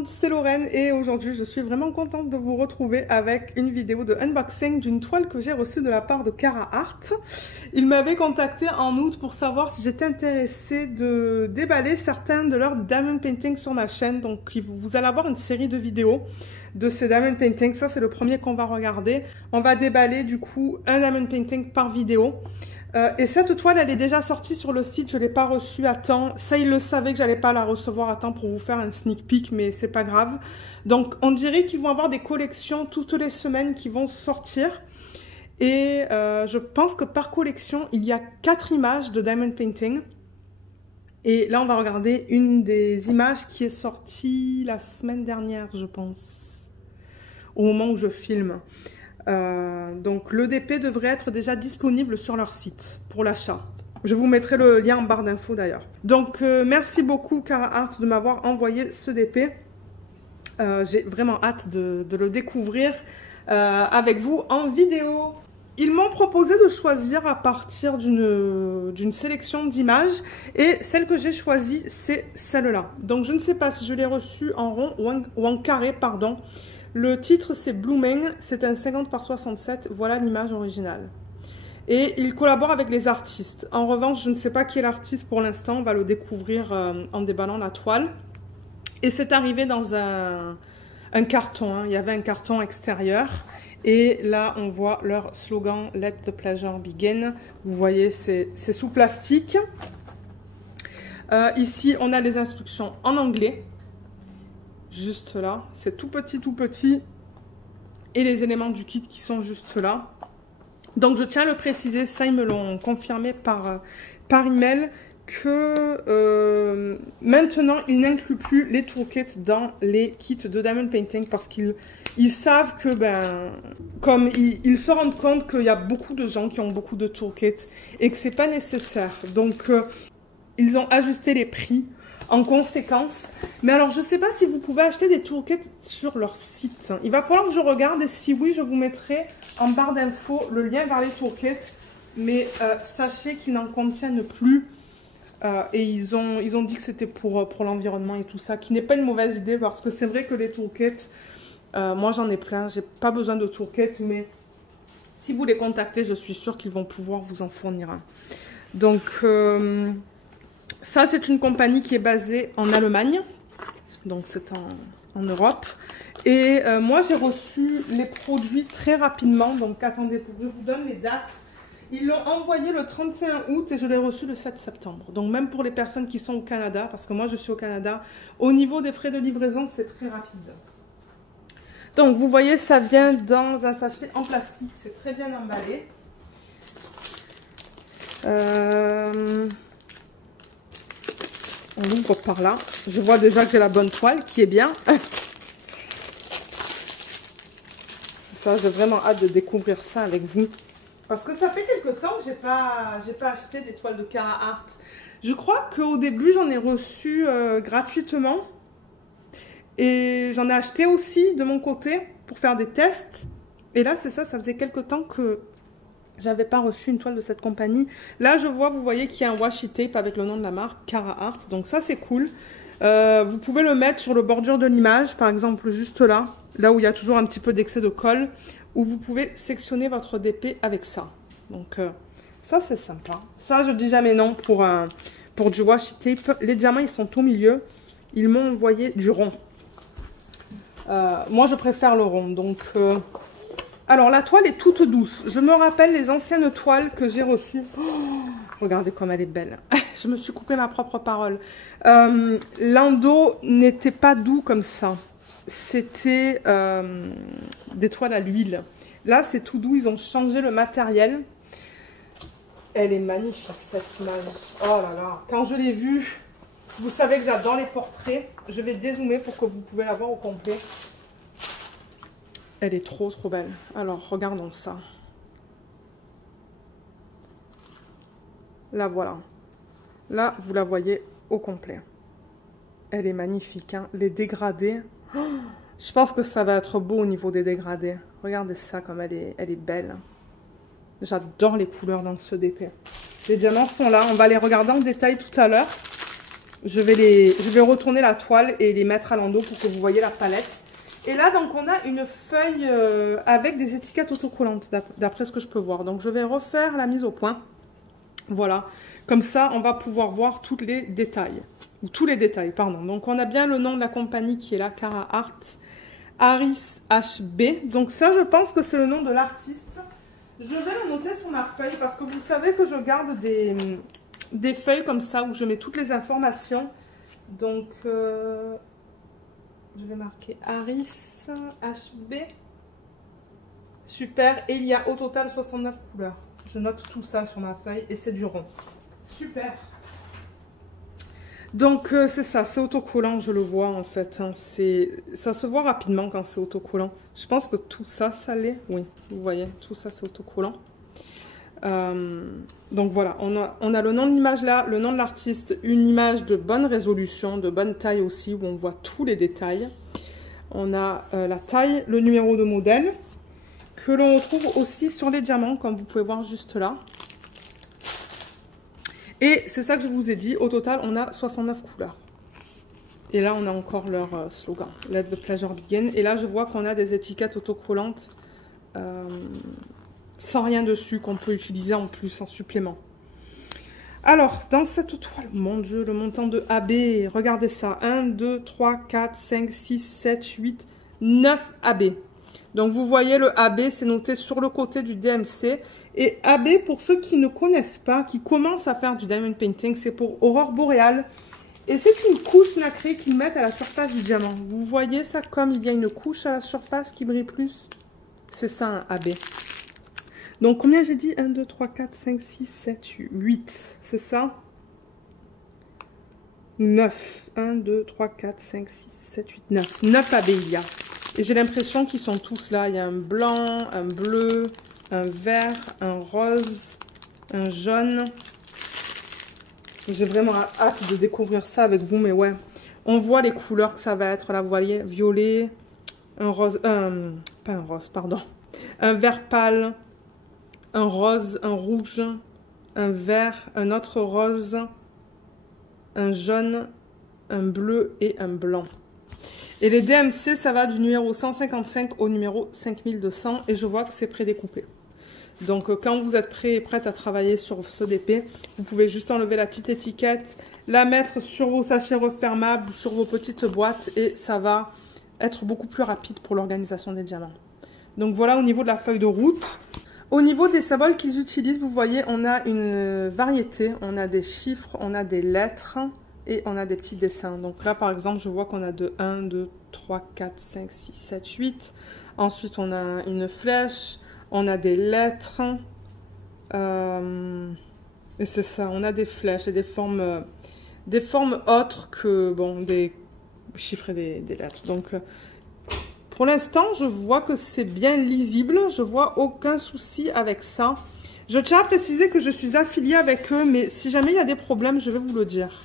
monde, c'est Lorraine et aujourd'hui je suis vraiment contente de vous retrouver avec une vidéo de unboxing d'une toile que j'ai reçue de la part de Cara Art. Ils m'avaient contacté en août pour savoir si j'étais intéressée de déballer certains de leurs diamond paintings sur ma chaîne. Donc vous allez avoir une série de vidéos de ces diamond paintings. Ça c'est le premier qu'on va regarder. On va déballer du coup un diamond painting par vidéo. Et cette toile, elle est déjà sortie sur le site, je ne l'ai pas reçue à temps. Ça, ils le savaient que j'allais pas la recevoir à temps pour vous faire un sneak peek, mais c'est pas grave. Donc, on dirait qu'ils vont avoir des collections toutes les semaines qui vont sortir. Et je pense que par collection, il y a 4 images de diamond painting. Et là, on va regarder une des images qui est sortie la semaine dernière, je pense, au moment où je filme. Donc l'EDP devrait être déjà disponible sur leur site pour l'achat. Je vous mettrai le lien en barre d'infos d'ailleurs. Donc merci beaucoup Cara Art de m'avoir envoyé ce DP. J'ai vraiment hâte de le découvrir avec vous en vidéo. Ils m'ont proposé de choisir à partir d'une sélection d'images et celle que j'ai choisie c'est celle-là. Donc je ne sais pas si je l'ai reçue en rond ou en carré, pardon. Le titre c'est Blooming, c'est un 50 par 67, voilà l'image originale. Et il collabore avec les artistes. En revanche, je ne sais pas qui est l'artiste pour l'instant, on va le découvrir en déballant la toile. Et c'est arrivé dans un carton, hein. Il y avait un carton extérieur. Et là, on voit leur slogan « Let the pleasure begin ». Vous voyez, c'est sous plastique. Ici, on a les instructions en anglais. Juste là, c'est tout petit et les éléments du kit qui sont juste là. Donc je tiens à le préciser, ça ils me l'ont confirmé par email que maintenant ils n'incluent plus les toolkits dans les kits de diamond painting parce qu'ils savent que comme ils se rendent compte qu'il y a beaucoup de gens qui ont beaucoup de toolkits et que c'est pas nécessaire. Donc ils ont ajusté les prix en conséquence. Mais alors, je ne sais pas si vous pouvez acheter des toolkits sur leur site. Il va falloir que je regarde et si oui, je vous mettrai en barre d'infos le lien vers les toolkits. Mais sachez qu'ils n'en contiennent plus. Et ils ont dit que c'était pour l'environnement et tout ça, qui n'est pas une mauvaise idée parce que c'est vrai que les toolkits, moi j'en ai plein, j'ai pas besoin de toolkits, mais si vous les contactez, je suis sûre qu'ils vont pouvoir vous en fournir un. Donc, ça, c'est une compagnie qui est basée en Allemagne, donc c'est en Europe. Et moi, j'ai reçu les produits très rapidement, donc attendez, pour que je vous donne les dates. Ils l'ont envoyé le 31 août et je l'ai reçu le 7 septembre. Donc même pour les personnes qui sont au Canada, parce que moi je suis au Canada, au niveau des frais de livraison, c'est très rapide. Donc vous voyez, ça vient dans un sachet en plastique, c'est très bien emballé. On l'ouvre par là. Je vois déjà que j'ai la bonne toile qui est bien. C'est ça, j'ai vraiment hâte de découvrir ça avec vous. Parce que ça fait quelque temps que j'ai pas acheté des toiles de Cara Art. Je crois qu'au début, j'en ai reçu gratuitement. Et j'en ai acheté aussi de mon côté pour faire des tests. Et là, c'est ça, ça faisait quelque temps que j'avais pas reçu une toile de cette compagnie. Là, je vois, vous voyez qu'il y a un washi tape avec le nom de la marque, Cara Art. Donc ça, c'est cool. Vous pouvez le mettre sur le bordure de l'image, par exemple juste là, là où il y a toujours un petit peu d'excès de colle, où vous pouvez sectionner votre DP avec ça. Donc ça, c'est sympa. Ça, je dis jamais non pour du washi tape. Les diamants, ils sont au milieu. Ils m'ont envoyé du rond. Moi, je préfère le rond. Donc alors, la toile est toute douce. Je me rappelle les anciennes toiles que j'ai reçues. Oh, regardez comme elle est belle. Je me suis coupé ma propre parole. L'endo n'était pas doux comme ça. C'était des toiles à l'huile. Là, c'est tout doux. Ils ont changé le matériel. Elle est magnifique, cette image. Oh là là. Quand je l'ai vue, vous savez que j'adore les portraits. Je vais dézoomer pour que vous pouvez la voir au complet. Elle est trop belle. Alors, regardons ça. Là, voilà. Là, vous la voyez au complet. Elle est magnifique, hein. Les dégradés. Oh, je pense que ça va être beau au niveau des dégradés. Regardez ça, comme elle est belle. J'adore les couleurs dans ce DP. Les diamants sont là. On va les regarder en détail tout à l'heure. je vais retourner la toile et les mettre à l'endos pour que vous voyez la palette. Et là, donc, on a une feuille avec des étiquettes autocollantes, d'après ce que je peux voir. Donc, je vais refaire la mise au point. Voilà. Comme ça, on va pouvoir voir tous les détails. Ou tous les détails, pardon. Donc, on a bien le nom de la compagnie qui est là, Cara Art. Harris HB. Donc, ça, je pense que c'est le nom de l'artiste. Je vais le noter sur ma feuille parce que vous savez que je garde des feuilles comme ça où je mets toutes les informations. Donc... je vais marquer Harris HB. Super. Et il y a au total 69 couleurs. Je note tout ça sur ma feuille et c'est du rond. Super. Donc c'est ça, c'est autocollant, je le vois en fait. Hein. Ça se voit rapidement quand c'est autocollant. Je pense que tout ça, ça l'est. Oui, vous voyez, tout ça c'est autocollant. Donc voilà, on a le nom de l'image là, le nom de l'artiste, une image de bonne résolution, de bonne taille aussi, où on voit tous les détails. On a la taille, le numéro de modèle, que l'on retrouve aussi sur les diamants, comme vous pouvez voir juste là. Et c'est ça que je vous ai dit, au total, on a 69 couleurs. Et là, on a encore leur slogan, Let the pleasure begin. Et là, je vois qu'on a des étiquettes autocollantes sans rien dessus, qu'on peut utiliser en plus, en supplément. Alors, dans cette toile, mon Dieu, le montant de AB, regardez ça, 1, 2, 3, 4, 5, 6, 7, 8, 9 AB. Donc, vous voyez, le AB, c'est noté sur le côté du DMC. Et AB, pour ceux qui ne connaissent pas, qui commencent à faire du diamond painting, c'est pour aurore boréale. Et c'est une couche nacrée qu'ils mettent à la surface du diamant. Vous voyez ça comme il y a une couche à la surface qui brille plus? C'est ça, un AB. Donc, combien j'ai dit? 1, 2, 3, 4, 5, 6, 7, 8. C'est ça? 9. 1, 2, 3, 4, 5, 6, 7, 8, 9. 9 AB il y a. Et j'ai l'impression qu'ils sont tous là. Il y a un blanc, un bleu, un vert, un rose, un jaune. J'ai vraiment hâte de découvrir ça avec vous. Mais ouais, on voit les couleurs que ça va être. Là, vous voyez, violet, un rose... pas un rose, pardon. Un vert pâle. Un rose, un rouge, un vert, un autre rose, un jaune, un bleu et un blanc. Et les DMC, ça va du numéro 155 au numéro 5200 et je vois que c'est prédécoupé. Donc quand vous êtes prêt et prête à travailler sur ce DP, vous pouvez juste enlever la petite étiquette, la mettre sur vos sachets refermables, sur vos petites boîtes et ça va être beaucoup plus rapide pour l'organisation des diamants. Donc voilà au niveau de la feuille de route. Au niveau des symboles qu'ils utilisent, vous voyez, on a une variété. On a des chiffres, on a des lettres et on a des petits dessins. Donc là, par exemple, je vois qu'on a de 1, 2, 3, 4, 5, 6, 7, 8. Ensuite, on a une flèche, on a des lettres. Et c'est ça, on a des flèches et des formes autres que, bon, des chiffres et des lettres. Donc... pour l'instant, je vois que c'est bien lisible. Je vois aucun souci avec ça. Je tiens à préciser que je suis affiliée avec eux, mais si jamais il y a des problèmes, je vais vous le dire.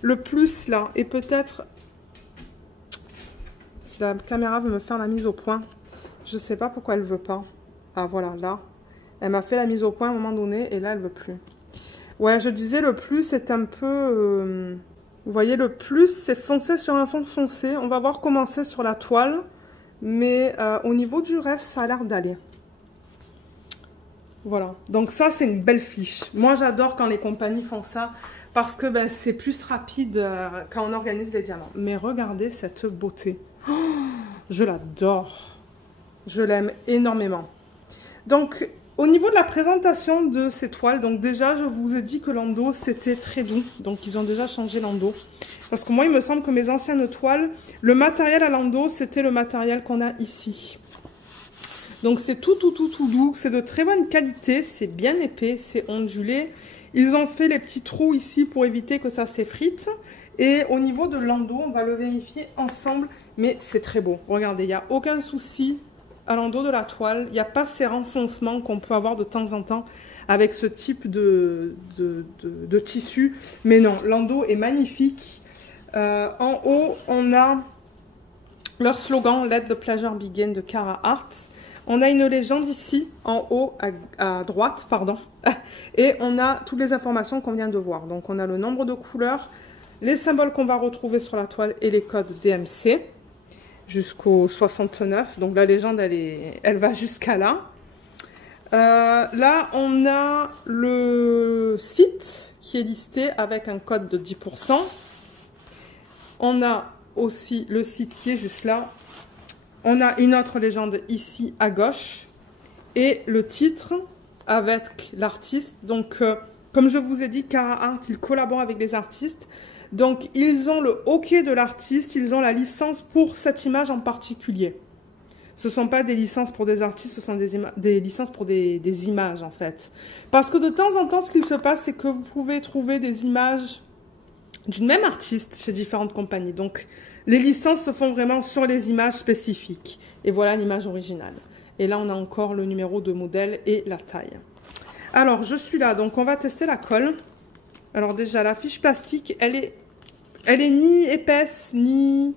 Le plus là, et peut-être... si la caméra veut me faire la mise au point, je ne sais pas pourquoi elle ne veut pas. Ah voilà, là. Elle m'a fait la mise au point à un moment donné, et là, elle ne veut plus. Ouais, je disais le plus, c'est un peu... vous voyez, le plus, c'est foncé sur un fond foncé. On va voir comment c'est sur la toile. Mais au niveau du reste, ça a l'air d'aller. Voilà. Donc ça, c'est une belle fiche. Moi, j'adore quand les compagnies font ça. Parce que ben, c'est plus rapide quand on organise les diamants. Mais regardez cette beauté. Oh, je l'adore. Je l'aime énormément. Donc, au niveau de la présentation de ces toiles, donc déjà, je vous ai dit que l'endos, c'était très doux. Donc, ils ont déjà changé l'endos. Parce que moi, il me semble que mes anciennes toiles, le matériel à l'endos, c'était le matériel qu'on a ici. Donc, c'est tout doux. C'est de très bonne qualité. C'est bien épais. C'est ondulé. Ils ont fait les petits trous ici pour éviter que ça s'effrite. Et au niveau de l'endos, on va le vérifier ensemble. Mais c'est très beau. Regardez, il n'y a aucun souci à l'endos de la toile. Il n'y a pas ces renfoncements qu'on peut avoir de temps en temps avec ce type de tissu. Mais non, l'endos est magnifique. En haut, on a leur slogan Let the pleasure begin de Cara Art. On a une légende ici, en haut, à droite, pardon. Et on a toutes les informations qu'on vient de voir. Donc, on a le nombre de couleurs, les symboles qu'on va retrouver sur la toile et les codes DMC jusqu'au 69. Donc la légende, elle va jusqu'à là. Là, on a le site qui est listé avec un code de 10%. On a aussi le site qui est juste là. On a une autre légende ici à gauche. Et le titre avec l'artiste. Donc, comme je vous ai dit, Cara Art, ils collaborent avec des artistes. Donc, ils ont le OK de l'artiste. Ils ont la licence pour cette image en particulier. Ce ne sont pas des licences pour des artistes, ce sont des licences pour des images, en fait. Parce que de temps en temps, ce qu'il se passe, c'est que vous pouvez trouver des images d'une même artiste chez différentes compagnies. Donc, les licences se font vraiment sur les images spécifiques. Et voilà l'image originale. Et là, on a encore le numéro de modèle et la taille. Alors, je suis là. Donc, on va tester la colle. Alors, déjà, la fiche plastique, elle est ni épaisse, ni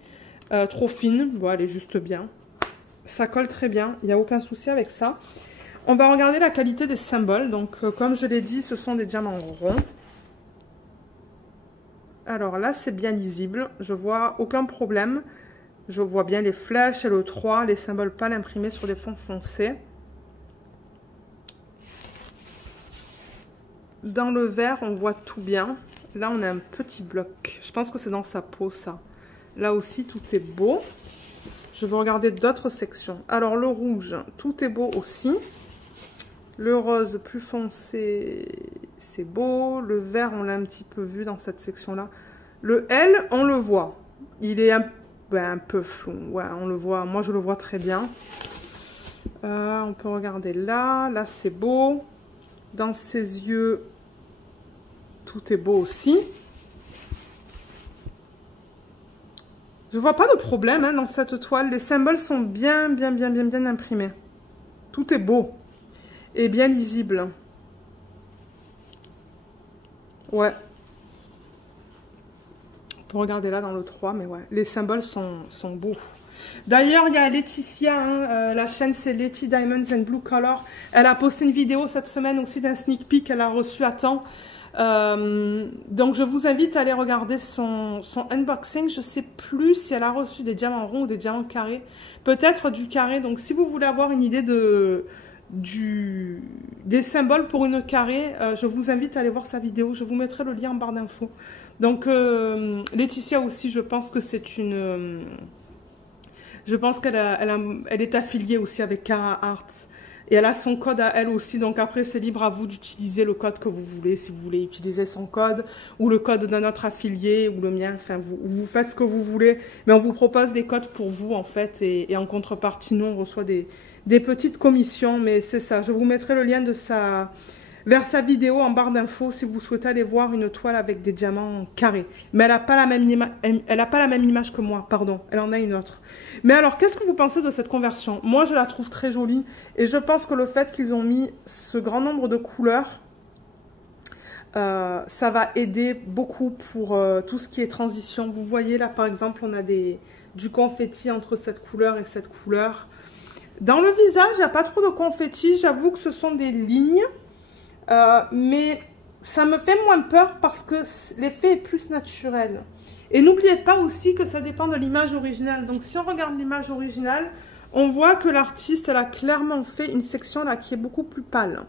trop fine. Bon, elle est juste bien. Ça colle très bien. Il n'y a aucun souci avec ça. On va regarder la qualité des symboles. Donc, comme je l'ai dit, ce sont des diamants ronds. Alors là, c'est bien lisible. Je vois aucun problème. Je vois bien les flèches et le 3, les symboles pâles imprimés sur des fonds foncés. Dans le vert, on voit tout bien. Là, on a un petit bloc. Je pense que c'est dans sa peau, ça. Là aussi, tout est beau. Je vais regarder d'autres sections. Alors, le rouge, tout est beau aussi. Le rose plus foncé, c'est beau. Le vert, on l'a un petit peu vu dans cette section-là. Le L, on le voit. Il est un peu flou. Ouais, on le voit. Moi, je le vois très bien. On peut regarder là. Là, c'est beau. Dans ses yeux, tout est beau aussi. Je vois pas de problème dans cette toile. Les symboles sont bien imprimés. Tout est beau. Et bien lisible. Ouais. On peut regarder là dans le 3, mais ouais. Les symboles sont beaux. D'ailleurs, il y a Laetitia, la chaîne c'est Letty Diamonds and Blue Color. Elle a posté une vidéo cette semaine aussi d'un sneak peek qu'elle a reçu à temps. Donc je vous invite à aller regarder son unboxing. Je ne sais plus si elle a reçu des diamants ronds ou des diamants carrés. Peut-être du carré. Donc si vous voulez avoir une idée des symboles pour une carré, je vous invite à aller voir sa vidéo. Je vous mettrai le lien en barre d'infos. Donc Laetitia aussi, je pense que c'est une... je pense qu'elle est affiliée aussi avec Cara Art. Et elle a son code à elle aussi. Donc après, c'est libre à vous d'utiliser le code que vous voulez. Si vous voulez utiliser son code ou le code d'un autre affilié ou le mien. Enfin, vous faites ce que vous voulez. Mais on vous propose des codes pour vous, en fait. Et en contrepartie, nous, on reçoit des petites commissions. Mais c'est ça. Je vous mettrai le lien vers sa vidéo en barre d'infos si vous souhaitez aller voir une toile avec des diamants carrés. Mais elle n'a pas la même image que moi, pardon. Elle en a une autre. Mais alors, qu'est-ce que vous pensez de cette conversion? Moi, je la trouve très jolie. Et je pense que le fait qu'ils ont mis ce grand nombre de couleurs, ça va aider beaucoup pour tout ce qui est transition. Vous voyez là, par exemple, on a du confetti entre cette couleur et cette couleur. Dans le visage, il n'y a pas trop de confetti. J'avoue que ce sont des lignes. Mais ça me fait moins peur parce que l'effet est plus naturel. Et n'oubliez pas aussi que ça dépend de l'image originale. Donc si on regarde l'image originale, on voit que l'artiste, elle a clairement fait une section là qui est beaucoup plus pâle.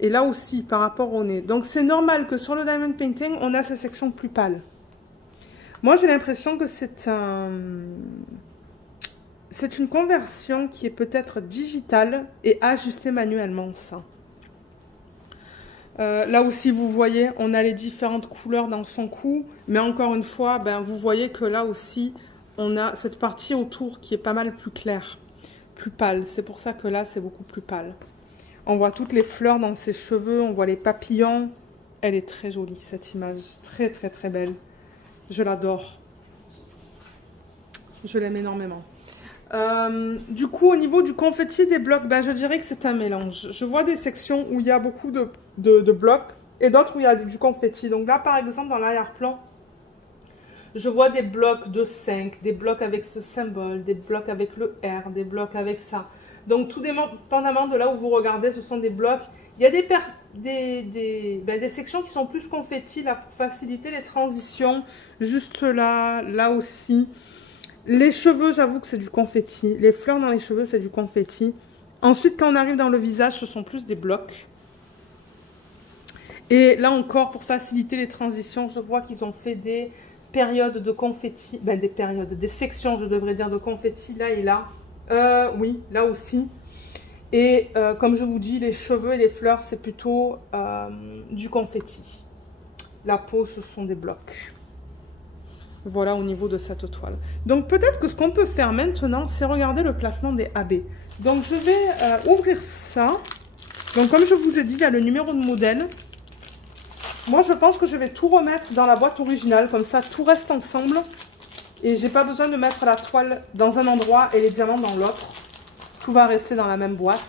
Et là aussi, par rapport au nez. Donc c'est normal que sur le Diamond Painting, on a ces sections plus pâles. Moi, j'ai l'impression que c'est une conversion qui est peut-être digitale et ajustée manuellement, ça. Là aussi, vous voyez, on a les différentes couleurs dans son cou. Mais encore une fois, vous voyez que là aussi, on a cette partie autour qui est pas mal plus claire, plus pâle. C'est pour ça que là, c'est beaucoup plus pâle. On voit toutes les fleurs dans ses cheveux, on voit les papillons. Elle est très jolie, cette image. Très, très, très belle. Je l'adore. Je l'aime énormément. Du coup, au niveau du confetti des blocs, je dirais que c'est un mélange. Je vois des sections où il y a beaucoup de blocs et d'autres où il y a du confetti. Donc là, par exemple, dans l'arrière-plan, je vois des blocs de 5, des blocs avec ce symbole, des blocs avec le R, des blocs avec ça. Donc tout dépendamment de là où vous regardez, ce sont des blocs Il y a des sections qui sont plus confetti là pour faciliter les transitions. Juste là, là aussi. Les cheveux, j'avoue que c'est du confetti. Les fleurs dans les cheveux, c'est du confetti. Ensuite, quand on arrive dans le visage, ce sont plus des blocs. Et là encore, pour faciliter les transitions, je vois qu'ils ont fait des périodes de confetti. Ben, des sections, je devrais dire, de confetti là et là. Oui, là aussi. Et comme je vous dis, les cheveux et les fleurs, c'est plutôt du confetti. La peau, ce sont des blocs. Voilà au niveau de cette toile. Donc peut-être que ce qu'on peut faire maintenant, c'est regarder le placement des AB. Donc je vais ouvrir ça. Donc comme je vous ai dit, il y a le numéro de modèle. Moi, je pense que je vais tout remettre dans la boîte originale. Comme ça, tout reste ensemble. Et j'ai pas besoin de mettre la toile dans un endroit et les diamants dans l'autre. Tout va rester dans la même boîte.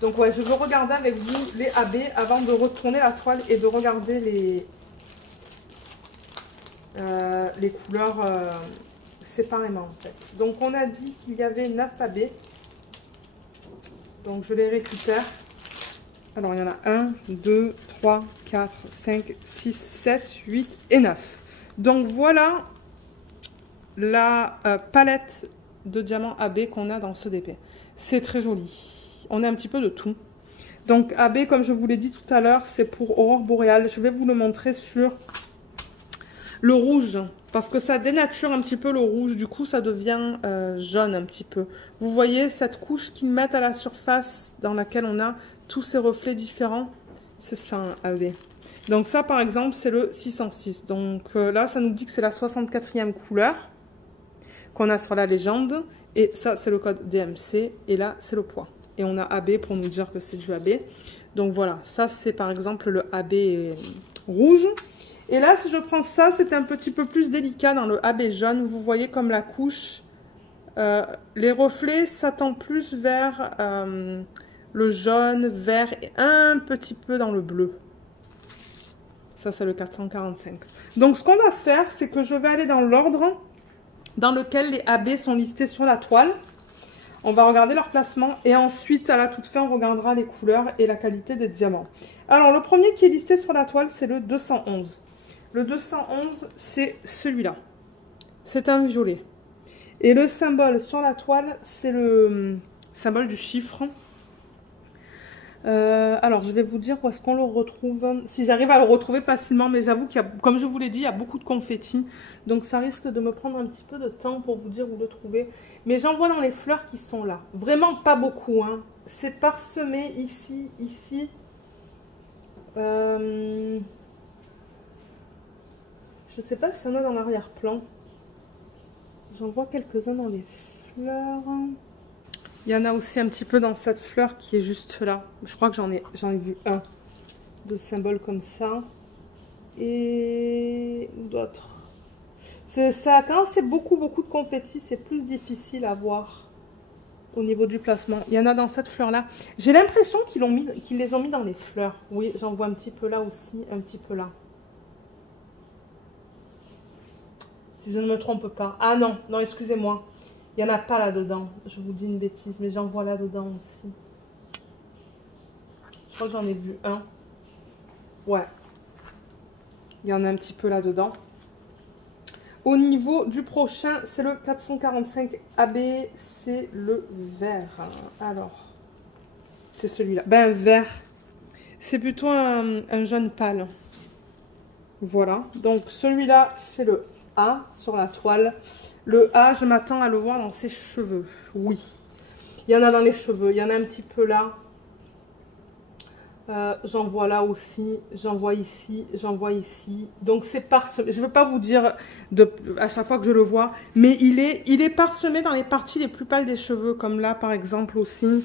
Donc ouais, je veux regarder avec vous les AB avant de retourner la toile et de regarder les couleurs séparément en fait. Donc on a dit qu'il y avait 9 AB. Donc je les récupère. Alors il y en a 1, 2, 3, 4, 5, 6, 7, 8 et 9. Donc voilà la palette de diamants AB qu'on a dans ce DP. C'est très joli. On a un petit peu de tout. Donc AB, comme je vous l'ai dit tout à l'heure, c'est pour Aurore Boréale. Je vais vous le montrer sur le rouge. Parce que ça dénature un petit peu le rouge. Du coup, ça devient jaune un petit peu. Vous voyez cette couche qu'ils mettent à la surface dans laquelle on a tous ces reflets différents. C'est ça un AB. Donc ça, par exemple, c'est le 606. Donc là, ça nous dit que c'est la 64e couleur qu'on a sur la légende. Et ça, c'est le code DMC. Et là, c'est le poids. Et on a AB pour nous dire que c'est du AB. Donc voilà, ça, c'est par exemple le AB rouge. Et là, si je prends ça, c'est un petit peu plus délicat dans le AB jaune. Vous voyez comme la couche, les reflets s'attendent plus vers le jaune, vert et un petit peu dans le bleu. Ça, c'est le 445. Donc, ce qu'on va faire, c'est que je vais aller dans l'ordre dans lequel les AB sont listés sur la toile. On va regarder leur placement et ensuite, à la toute fin, on regardera les couleurs et la qualité des diamants. Alors, le premier qui est listé sur la toile, c'est le 211. Le 211, c'est celui-là. C'est un violet. Et le symbole sur la toile, c'est le symbole du chiffre. Alors, je vais vous dire où est-ce qu'on le retrouve. Si j'arrive à le retrouver facilement, mais j'avoue qu'il y a, comme je vous l'ai dit, il y a beaucoup de confettis. Donc, ça risque de me prendre un petit peu de temps pour vous dire où le trouver. Mais j'en vois dans les fleurs qui sont là. Vraiment pas beaucoup, hein. C'est parsemé ici, ici. Je sais pas si y en a dans l'arrière-plan. J'en vois quelques-uns dans les fleurs. Il y en a aussi un petit peu dans cette fleur qui est juste là. Je crois que j'en ai vu un de symbole comme ça. Et d'autres. C'est ça, quand c'est beaucoup de confettis, c'est plus difficile à voir au niveau du placement. Il y en a dans cette fleur-là. J'ai l'impression qu'ils les ont mis dans les fleurs. Oui, j'en vois un petit peu là aussi, un petit peu là. Si je ne me trompe pas. Ah non, non, excusez-moi. Il n'y en a pas là-dedans. Je vous dis une bêtise, mais j'en vois là-dedans aussi. Je crois que j'en ai vu un. Ouais. Il y en a un petit peu là-dedans. Au niveau du prochain, c'est le 445 AB. C'est le vert. Alors, c'est celui-là. Ben, vert. C'est plutôt un jaune pâle. Voilà. Donc, celui-là, c'est le A sur la toile. Le A, je m'attends à le voir dans ses cheveux. Oui. Il y en a dans les cheveux. Il y en a un petit peu là. J'en vois là aussi. J'en vois ici. J'en vois ici. Donc, c'est parsemé. Je ne veux pas vous dire à chaque fois que je le vois. Mais il est parsemé dans les parties les plus pâles des cheveux. Comme là, par exemple, aussi.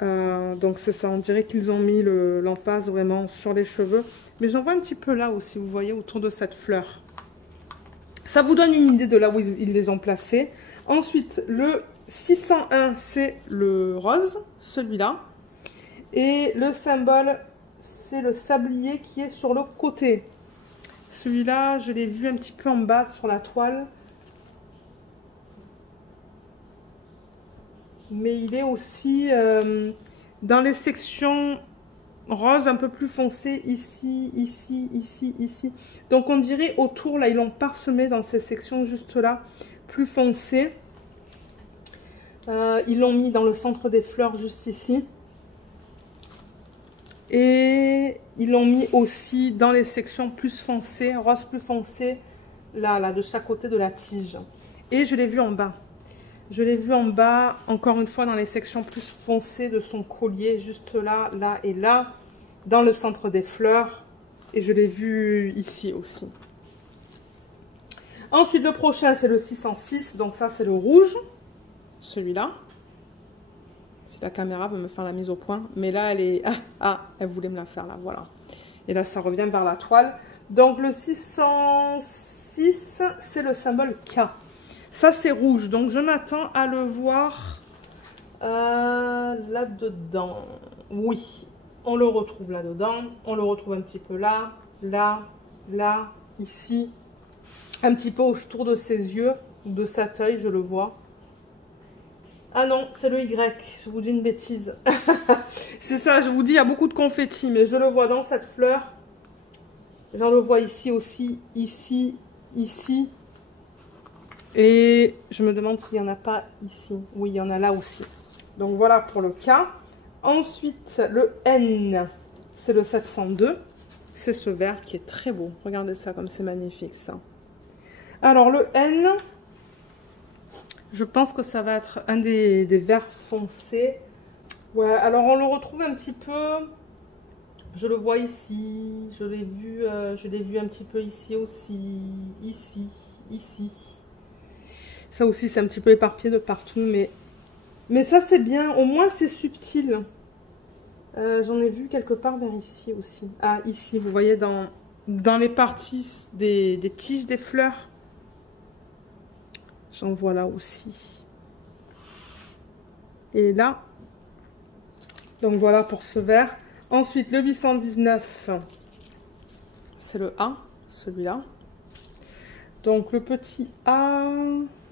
Donc, c'est ça. On dirait qu'ils ont mis l'emphase vraiment sur les cheveux. Mais j'en vois un petit peu là aussi. Vous voyez, autour de cette fleur. Ça vous donne une idée de là où ils les ont placés. Ensuite, le 601, c'est le rose, celui-là. Et le symbole, c'est le sablier qui est sur le côté. Celui-là, je l'ai vu un petit peu en bas sur la toile. Mais il est aussi Dans les sections rose un peu plus foncé, ici, ici, ici, ici. Donc on dirait autour, là, ils l'ont parsemé dans ces sections juste là, plus foncées. Ils l'ont mis dans le centre des fleurs, juste ici. Et ils l'ont mis aussi dans les sections plus foncées, rose plus foncé, là, de chaque côté de la tige. Et je l'ai vu en bas. Je l'ai vu en bas, encore une fois, dans les sections plus foncées de son collier, juste là, là et là, dans le centre des fleurs. Et je l'ai vu ici aussi. Ensuite, le prochain, c'est le 606. Donc ça, c'est le rouge. Celui-là. Si la caméra veut me faire la mise au point. Mais là, elle est... elle voulait me la faire, là, voilà. Et là, ça revient vers la toile. Donc, le 606, c'est le symbole K. Ça, c'est rouge. Donc, je m'attends à le voir là-dedans. Oui, on le retrouve là-dedans. On le retrouve un petit peu là, là, là, ici. Un petit peu autour de ses yeux, de cet œil, je le vois. Ah non, c'est le Y. Je vous dis une bêtise. C'est ça, je vous dis, il y a beaucoup de confettis. Mais je le vois dans cette fleur. J'en le vois ici aussi, ici, ici. Et je me demande s'il n'y en a pas ici. Oui, il y en a là aussi. Donc voilà pour le K. Ensuite, le N, c'est le 702. C'est ce vert qui est très beau. Regardez ça comme c'est magnifique ça. Alors le N, je pense que ça va être un des verts foncés. Ouais, alors on le retrouve un petit peu. Je le vois ici. Je l'ai vu un petit peu ici aussi. Ici, ici. Ça aussi, c'est un petit peu éparpillé de partout, mais ça, c'est bien. Au moins, c'est subtil. J'en ai vu quelque part vers ici aussi. Ah, ici, vous voyez, dans les parties des tiges des fleurs. J'en vois là aussi. Et là. Donc, voilà pour ce vert. Ensuite, le 819, c'est le A, celui-là. Donc, le petit A,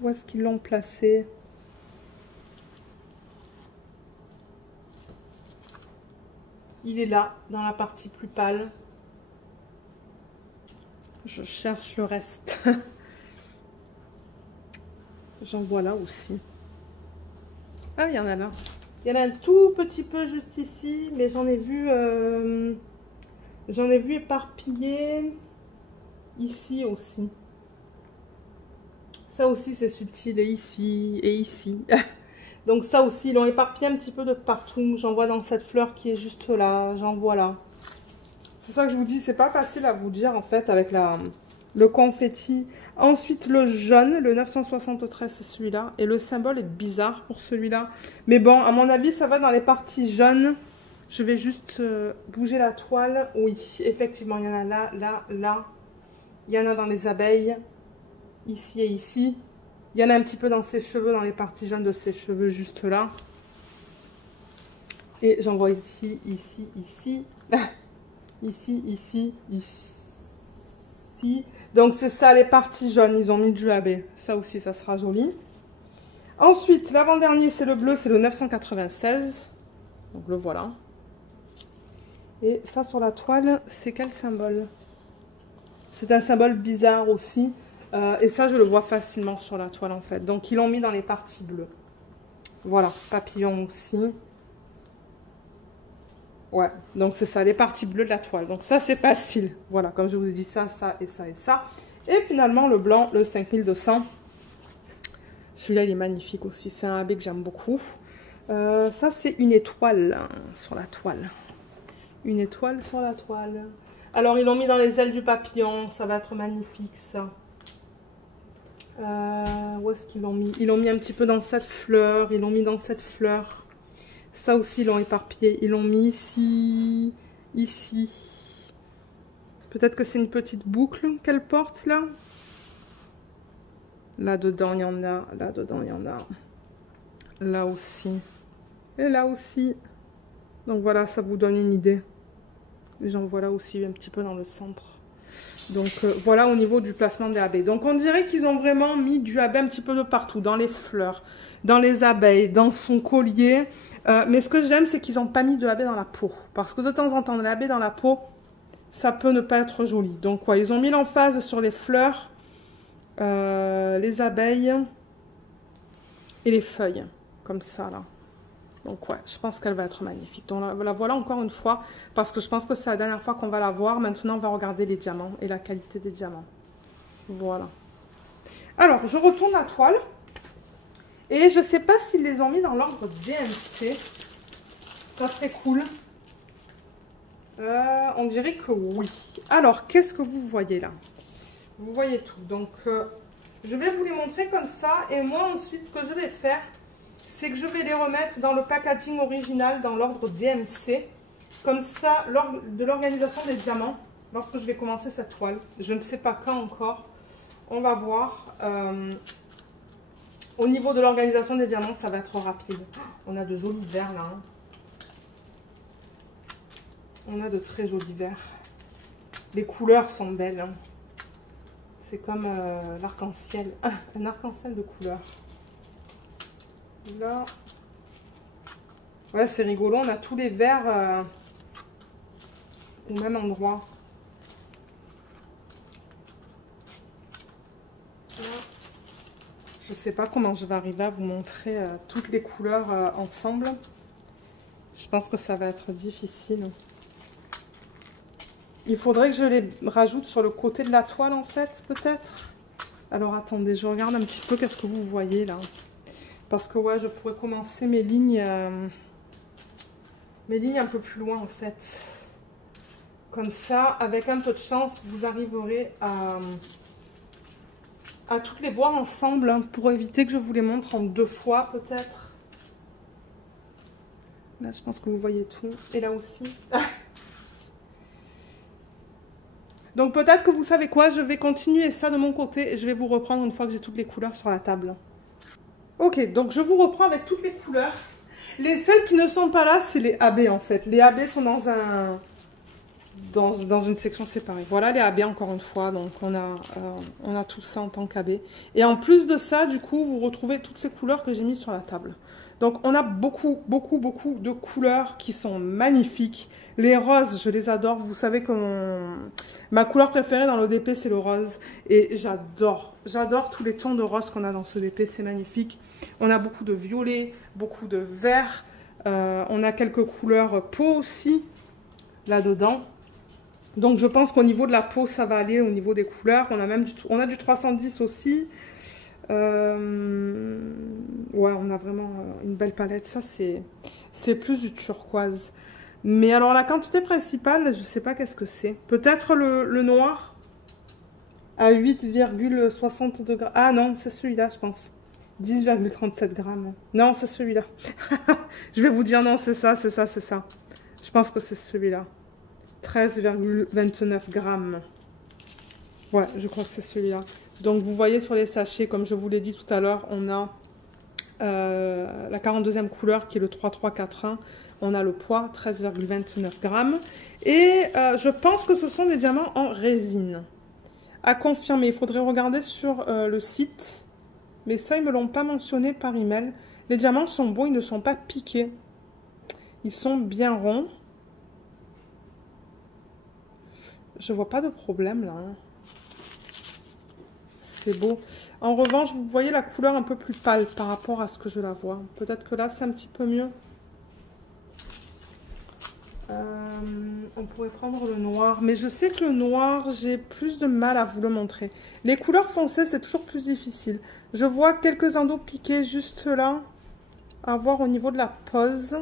où est-ce qu'ils l'ont placé? Il est là, dans la partie plus pâle. Je cherche le reste. J'en vois là aussi. Ah, il y en a là. Il y en a un tout petit peu juste ici, mais j'en ai vu éparpillé ici aussi. Ça aussi, c'est subtil, et ici, et ici. Donc ça aussi, ils l'ont éparpillé un petit peu de partout. J'en vois dans cette fleur qui est juste là. J'en vois là. C'est ça que je vous dis, c'est pas facile à vous dire en fait avec le confetti. Ensuite, le jaune, le 973, c'est celui-là. Et le symbole est bizarre pour celui-là. Mais bon, à mon avis, ça va dans les parties jaunes. Je vais juste bouger la toile. Oui, effectivement, il y en a là, là, là. Il y en a dans les abeilles. Ici et ici. Il y en a un petit peu dans ses cheveux, dans les parties jaunes de ses cheveux, juste là. Et j'en vois ici, ici, ici. Ici, ici, ici. Donc c'est ça, les parties jaunes, ils ont mis du AB. Ça aussi, ça sera joli. Ensuite, l'avant-dernier, c'est le bleu, c'est le 996. Donc le voilà. Et ça, sur la toile, c'est quel symbole? C'est un symbole bizarre aussi. Et ça, je le vois facilement sur la toile, en fait. Donc, ils l'ont mis dans les parties bleues. Voilà, papillon aussi. Ouais, donc c'est ça, les parties bleues de la toile. Donc ça, c'est facile. Voilà, comme je vous ai dit, ça, ça et ça et ça. Et finalement, le blanc, le 5200. Celui-là, il est magnifique aussi. C'est un AB que j'aime beaucoup. Ça, c'est une étoile sur la toile. Une étoile sur la toile. Alors, ils l'ont mis dans les ailes du papillon. Ça va être magnifique, ça. Où est-ce qu'ils l'ont mis? Ils l'ont mis un petit peu dans cette fleur. Ils l'ont mis dans cette fleur. Ça aussi, ils l'ont éparpillé. Ils l'ont mis ici. Ici. Peut-être que c'est une petite boucle qu'elle porte, là. Là-dedans, il y en a. Là-dedans, il y en a. Là aussi. Et là aussi. Donc voilà, ça vous donne une idée. J'en vois là aussi un petit peu dans le centre. Donc voilà au niveau du placement des AB. Donc on dirait qu'ils ont vraiment mis du AB un petit peu de partout, dans les fleurs, dans les abeilles, dans son collier. Mais ce que j'aime, c'est qu'ils n'ont pas mis de AB dans la peau. Parce que de temps en temps, de l'AB dans la peau, ça peut ne pas être joli. Donc ouais, ils ont mis l'emphase sur les fleurs, les abeilles et les feuilles. Comme ça là. Donc ouais, je pense qu'elle va être magnifique. Donc la voilà encore une fois, parce que je pense que c'est la dernière fois qu'on va la voir. Maintenant, on va regarder les diamants et la qualité des diamants. Voilà. Alors, je retourne la toile. Et je ne sais pas s'ils les ont mis dans l'ordre DMC. Ça serait cool. On dirait que oui. Alors, qu'est-ce que vous voyez là? Vous voyez tout. Donc, je vais vous les montrer comme ça. Et moi, ensuite, ce que je vais faire, c'est que je vais les remettre dans le packaging original, dans l'ordre DMC. Comme ça, lors de l'organisation des diamants, lorsque je vais commencer cette toile, je ne sais pas quand encore, on va voir. Au niveau de l'organisation des diamants, ça va être rapide. On a de jolis verts là. Hein. On a de très jolis verts. Les couleurs sont belles. Hein. C'est comme l'arc-en-ciel. Un arc-en-ciel de couleurs. Là. Ouais, c'est rigolo. On a tous les verts au même endroit. Là. Je ne sais pas comment je vais arriver à vous montrer toutes les couleurs ensemble. Je pense que ça va être difficile. Il faudrait que je les rajoute sur le côté de la toile en fait, peut-être. Alors attendez, je regarde un petit peu qu'est-ce que vous voyez là. Parce que ouais, je pourrais commencer mes lignes un peu plus loin en fait. Comme ça, avec un peu de chance, vous arriverez à toutes les voir ensemble hein, pour éviter que je vous les montre en 2 fois peut-être. Là, je pense que vous voyez tout. Et là aussi. Donc peut-être que vous savez quoi, je vais continuer ça de mon côté et je vais vous reprendre une fois que j'ai toutes les couleurs sur la table. Ok, donc je vous reprends avec toutes les couleurs. Les seules qui ne sont pas là, c'est les AB en fait. Les AB sont dans une section séparée. Voilà les AB encore une fois, donc on a tout ça en tant qu'AB. Et en plus de ça, du coup, vous retrouvez toutes ces couleurs que j'ai mises sur la table. Donc on a beaucoup de couleurs qui sont magnifiques. Les roses, je les adore. Vous savez que ma couleur préférée dans l'ODP, c'est le rose. Et j'adore tous les tons de rose qu'on a dans ce ODP, c'est magnifique. On a beaucoup de violet, beaucoup de vert. On a quelques couleurs peau aussi, là-dedans. Donc je pense qu'au niveau de la peau, ça va aller au niveau des couleurs. On a du 310 aussi. Ouais, on a vraiment une belle palette. Ça, c'est plus du turquoise. Mais alors, la quantité principale, je ne sais pas qu'est-ce que c'est. Peut-être le noir à 8,60 degrés. Ah non, c'est celui-là, je pense. 10,37 grammes. Non, c'est celui-là. Je vais vous dire non, c'est ça. Je pense que c'est celui-là. 13,29 grammes. Ouais, je crois que c'est celui-là. Donc, vous voyez sur les sachets, comme je vous l'ai dit tout à l'heure, on a la 42e couleur qui est le 3341. On a le poids, 13,29 grammes. Et je pense que ce sont des diamants en résine. À confirmer, il faudrait regarder sur le site. Mais ça, ils ne me l'ont pas mentionné par email. Les diamants sont beaux, ils ne sont pas piqués. Ils sont bien ronds. Je vois pas de problème là. Hein. C'est beau. En revanche, vous voyez la couleur un peu plus pâle par rapport à ce que je la vois. Peut-être que là, c'est un petit peu mieux. On pourrait prendre le noir. Mais je sais que le noir, j'ai plus de mal à vous le montrer. Les couleurs foncées, c'est toujours plus difficile. Je vois quelques endos piqués juste là. À voir au niveau de la pose.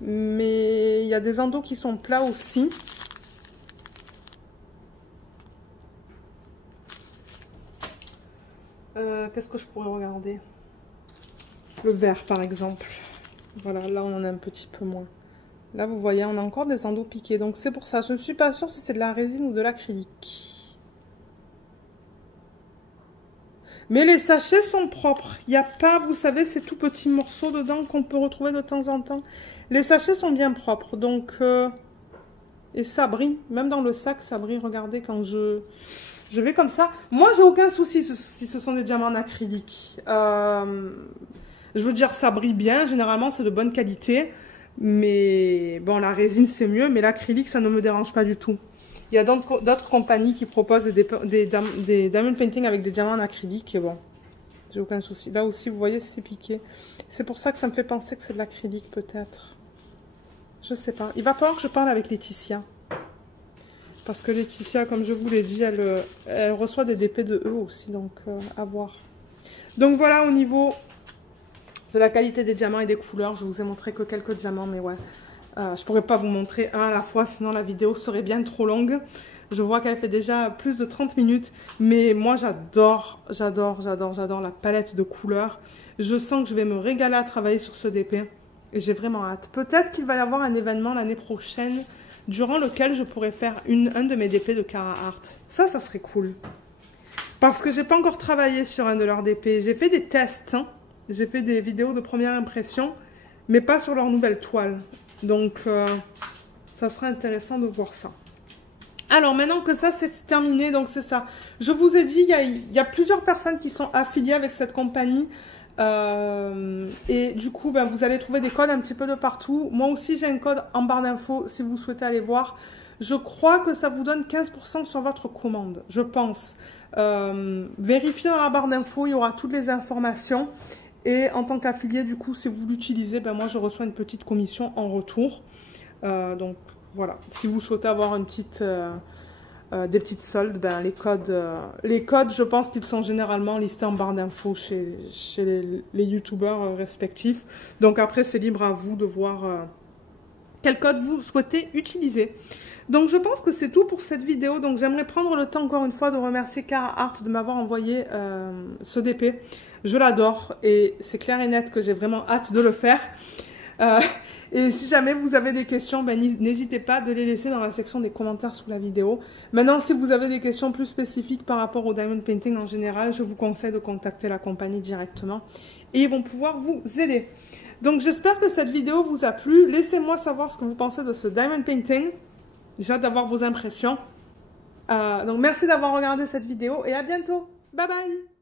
Mais il y a des endos qui sont plats aussi. Qu'est-ce que je pourrais regarder? Le vert, par exemple. Voilà, là, on en a un petit peu moins. Là, vous voyez, on a encore des endos piqués. Donc, c'est pour ça. Je ne suis pas sûre si c'est de la résine ou de l'acrylique. Mais les sachets sont propres. Il n'y a pas, vous savez, ces tout petits morceaux dedans qu'on peut retrouver de temps en temps. Les sachets sont bien propres. Donc, Et ça brille, même dans le sac, ça brille. Regardez quand je vais comme ça. Moi, j'ai aucun souci si ce sont des diamants en acrylique. Je veux dire, ça brille bien. Généralement, c'est de bonne qualité. Mais bon, la résine, c'est mieux. Mais l'acrylique, ça ne me dérange pas du tout. Il y a d'autres compagnies qui proposent des diamond painting avec des diamants en acrylique. Et bon, j'ai aucun souci. Là aussi, vous voyez, c'est piqué. C'est pour ça que ça me fait penser que c'est de l'acrylique, peut-être. Je sais pas. Il va falloir que je parle avec Laetitia. Parce que Laetitia, comme je vous l'ai dit, elle reçoit des DP de eux aussi. Donc, à voir. Donc, voilà au niveau de la qualité des diamants et des couleurs. Je vous ai montré que quelques diamants, mais ouais. Je pourrais pas vous montrer un à la fois, sinon la vidéo serait bien trop longue. Je vois qu'elle fait déjà plus de 30 minutes. Mais moi, j'adore la palette de couleurs. Je sens que je vais me régaler à travailler sur ce DP. Et j'ai vraiment hâte. Peut-être qu'il va y avoir un événement l'année prochaine durant lequel je pourrais faire un de mes DP de Cara Art. Ça serait cool. Parce que j'ai pas encore travaillé sur un de leurs DP. J'ai fait des tests. Hein. J'ai fait des vidéos de première impression. Mais pas sur leur nouvelle toile. Donc, ça serait intéressant de voir ça. Alors, maintenant que ça, c'est terminé. Donc, c'est ça. Je vous ai dit, il y a plusieurs personnes qui sont affiliées avec cette compagnie. Et du coup, ben, vous allez trouver des codes un petit peu de partout. Moi aussi, j'ai un code en barre d'infos si vous souhaitez aller voir. Je crois que ça vous donne 15% sur votre commande, je pense. Vérifiez dans la barre d'infos, il y aura toutes les informations. Et en tant qu'affilié, du coup, si vous l'utilisez, ben, moi, je reçois une petite commission en retour. Donc, voilà. Si vous souhaitez avoir une petite... des petites soldes, ben, les codes, je pense qu'ils sont généralement listés en barre d'infos chez les youtubeurs respectifs. Donc après, c'est libre à vous de voir quel code vous souhaitez utiliser. Donc je pense que c'est tout pour cette vidéo. Donc j'aimerais prendre le temps encore une fois de remercier Cara Art de m'avoir envoyé ce DP. Je l'adore et c'est clair et net que j'ai vraiment hâte de le faire. Et si jamais vous avez des questions, ben, n'hésitez pas de les laisser dans la section des commentaires sous la vidéo. Maintenant, si vous avez des questions plus spécifiques par rapport au diamond painting en général, je vous conseille de contacter la compagnie directement et ils vont pouvoir vous aider. Donc, j'espère que cette vidéo vous a plu. Laissez-moi savoir ce que vous pensez de ce diamond painting. J'ai hâte d'avoir vos impressions. Donc, merci d'avoir regardé cette vidéo et à bientôt. Bye bye!